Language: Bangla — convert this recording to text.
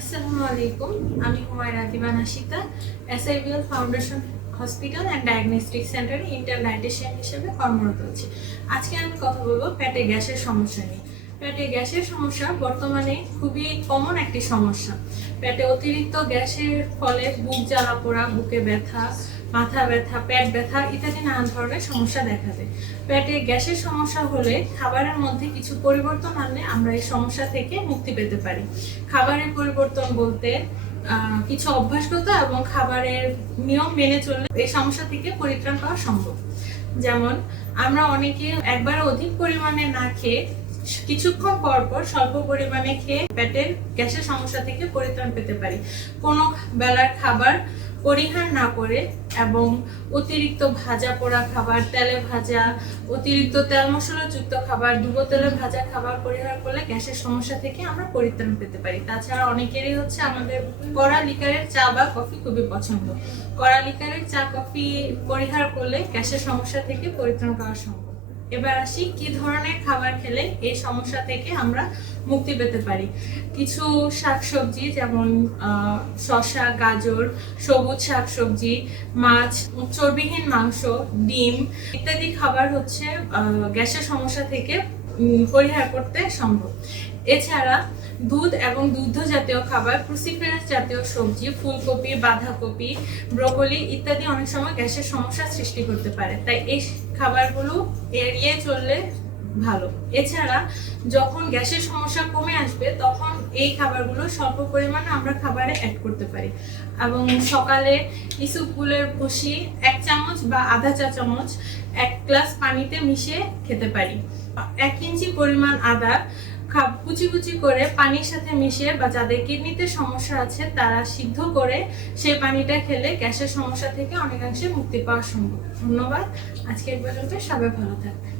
আসসালামু আলাইকুম, আমি Humaira Diban Ashita SIBL foundation hospital and diagnostic সেন্টারে ইন্টার ডায়েটিশিয়ান হিসেবে কর্মরত আছি। আজকে আমি কথা বলব পেটে গ্যাসের সমস্যা নিয়ে। পেটে গ্যাসের সমস্যা বর্তমানে খুবই কমন একটি সমস্যা। পেটে অতিরিক্ত গ্যাসের ফলে বুক জ্বালা পোড়া, বুকে ব্যথা মাথা ব্যথা, পেট ব্যথা ইত্যাদি নানান ধরনের সমস্যা দেখা দেয়। পেটে গ্যাসের সমস্যা হলে খাবারের মধ্যে কিছু পরিবর্তন আনলে আমরা এই সমস্যা থেকে মুক্তি পেতে পারি। খাবারের পরিবর্তন বলতে কিছু অভ্যাসগত এবং খাবারের নিয়ম মেনে চললে এই সমস্যা থেকে পরিত্রাণ পাওয়া সম্ভব। যেমন, আমরা অনেকে একবার অধিক পরিমাণে না খেয়ে কিছুক্ষণ পর পর স্বল্প পরিমাণে খেয়ে পেটের গ্যাসের সমস্যা থেকে পরিত্রাণ পেতে পারি। কোনো বেলার খাবার পরিহার না করে এবং অতিরিক্ত ভাজা পোড়া খাবার, তেলে ভাজা, অতিরিক্ত তেল মশলাযুক্ত খাবার, ডুবো তেলে ভাজা খাবার পরিহার করলে গ্যাসের সমস্যা থেকে আমরা পরিত্রাণ পেতে পারি। তাছাড়া অনেকেরই হচ্ছে আমাদের কড়া লিকারের চা বা কফি খুবই পছন্দ। কড়া লিকারের চা, কফি পরিহার করলে গ্যাসের সমস্যা থেকে পরিত্রাণ পাওয়া সম্ভব। এবার আসি, কি ধরনের খাবার খেলে এই সমস্যা থেকে আমরা মুক্তি পেতে পারি? কিছু শাকসবজি যেমন শসা, গাজর, সবুজ শাকসবজি, মাছ, চর্বিহীন মাংস, ডিম ইত্যাদি খাবার হচ্ছে গ্যাসের সমস্যা থেকে পরিহার করতে সম্ভব। এছাড়া দুধ এবং দুগ্ধ জাতীয় খাবার, ক্রুসিফেরাস জাতীয় সবজি, ফুলকপি, বাঁধাকপি, ব্রোকলি ইত্যাদি অনেক সময় গ্যাসের সমস্যা সৃষ্টি করতে পারে। তাই এই খাবারগুলো এড়িয়ে চললে ভালো। এছাড়া যখন গ্যাসের সমস্যা কমে আসবে, তখন এই খাবারগুলো স্বল্প পরিমাণে আমরা খাবারে অ্যাড করতে পারি। এবং সকালে ইসুপগুলের ভুসি এক চামচ বা আধা চা চামচ এক গ্লাস পানিতে মিশিয়ে খেতে পারি। এক ইঞ্চি পরিমাণ আদা খাব কুচি কুচি করে পানির সাথে মিশিয়ে বা যাদের কিডনিতে সমস্যা আছে তারা সিদ্ধ করে সেই পানিটা খেলে গ্যাসের সমস্যা থেকে অনেকাংশে মুক্তি পাওয়া সম্ভব। ধন্যবাদ। আজকের পর্যন্ত সবাই ভালো থাকবেন।